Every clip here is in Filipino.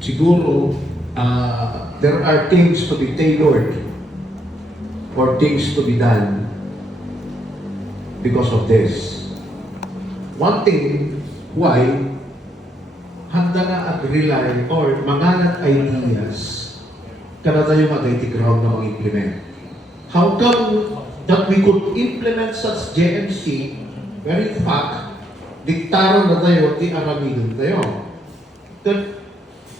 siguro, there are things to be tailored or things to be done because of this. One thing, why, handa na at rely or mangalat ideas kada tayo mag-IT ground na mag-implement. How come that we could implement such JMC where in fact, diktaron na tayo at i-aramidon tayo. That,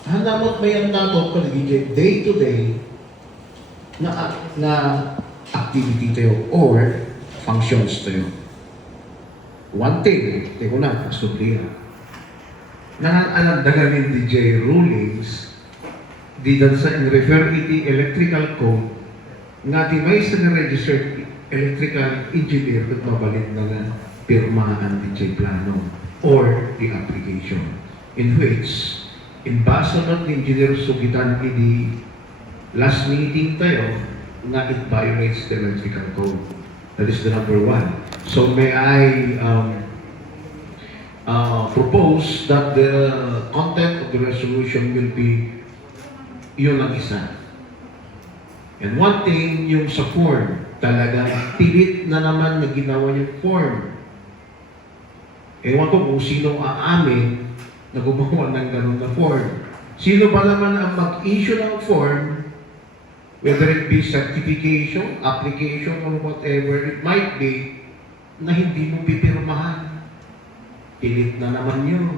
handa mo't may ang nato paligid day to day na activity tayo or functions tayo. One thing, tayo na, asublihan. Nangangalandagan ng DJ rulings di dan sa refer iti electrical code nga di may sa registered electrical engineer at mabalit na nga pirmahan DJ plano or the application in which in base ng engineer sugitan iti last meeting tayo nga it violates the electrical code. That is the number one. So may I propose that the content of the resolution will be yun ang isa. And one thing, yung sa form, talagang pilit na naman na ginawa yung form. Ewan ko kung sino aamin na gumawa ng ganun na form. Sino ba naman ang mag-issue ng form, whether it be certification, application, or whatever it might be, na hindi mo pipirmahan. Pilit na naman yun.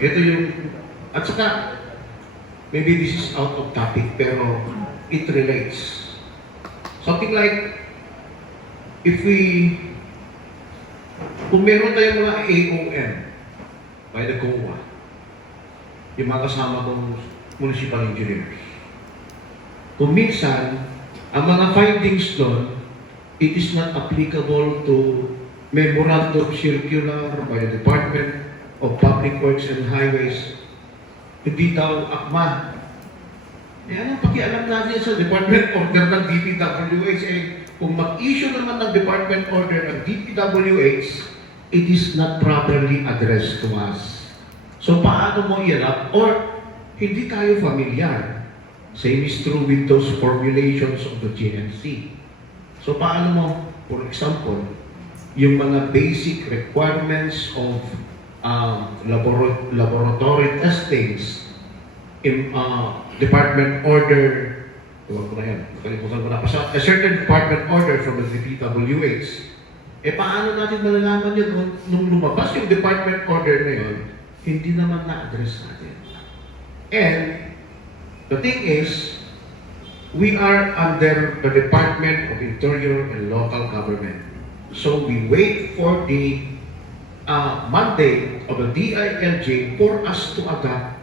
Ito yung, at saka, maybe this is out of topic, pero it relates. Something like, if we, kung meron tayong mga AOM by the COA, yung mga kasama kong municipal engineers, kung minsan, ang mga findings doon, it is not applicable to Memorandum Circular by the Department of Public Works and Highways. Hindi daw akma. Anong pakialam natin sa Department Order ng DPWH? Kung mag-issue naman ng Department Order ng DPWH, it is not properly addressed to us. So paano mo i-adapt? Or hindi tayo familiar. Same is true with those formulations of the GNC. So paano mo, for example, yung mga basic requirements of laboratory testings in Department Order, nakalimutan ko na, a certain Department Order from the DPWH, paano natin malalaman yun nung lumabas yung Department Order na yun, hindi naman na-address natin. And the thing is, we are under the Department of Interior and Local Government. So we wait for the mandate of the DILG for us to adopt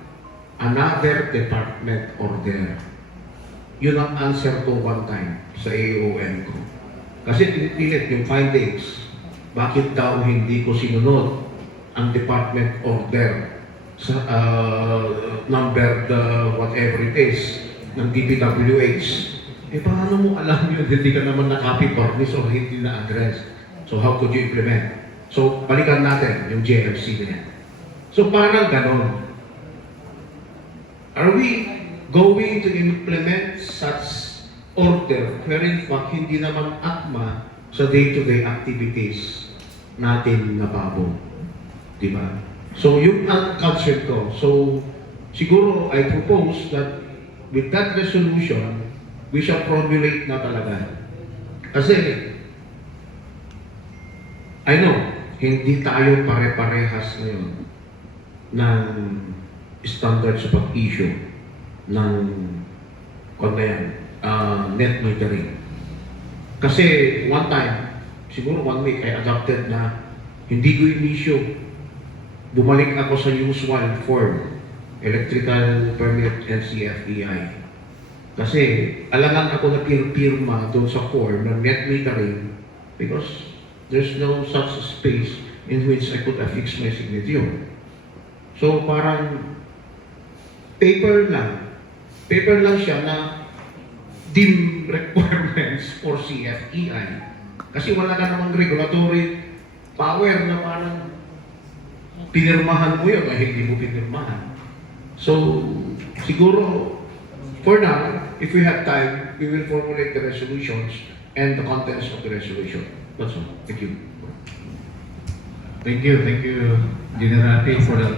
another department order. Yun ang answer ko one time sa AOM ko. Kasi pinipilit yung findings. Bakit daw hindi ko sinunod ang department order sa number whatever it is ng DPWH? Paano mo alam yun? Hindi ka naman na-copy furnish or hindi na-address. So how could you implement? So balikan natin yung JMC na yan. So parang ganon. Are we going to implement such order wherein fact hindi naman akma sa day-to-day activities natin na babo? Diba? So yung ang concept ko. So siguro I propose that with that resolution, we shall formulate na talaga. Kasi I know, hindi tayo pare-parehas ngayon ng standard sa pag-issue ng net metering. Kasi one time, siguro 1 week, I adopted na hindi ko in-issue. Bumalik ako sa usual form, electrical permit NCFEI. Kasi alangan ako na pirma doon sa form ng net metering because there's no such space in which I could affix my signature. So parang paper lang. Paper lang siya na dim requirements for CFEI. Kasi wala ka namang regulatory power na parang pinirmahan mo yun o hindi mo pinirmahan. So, siguro, for now, if we have time, we will formulate the resolutions and the contents of the resolution. That's all. Thank you. Thank you, General Rafi, for that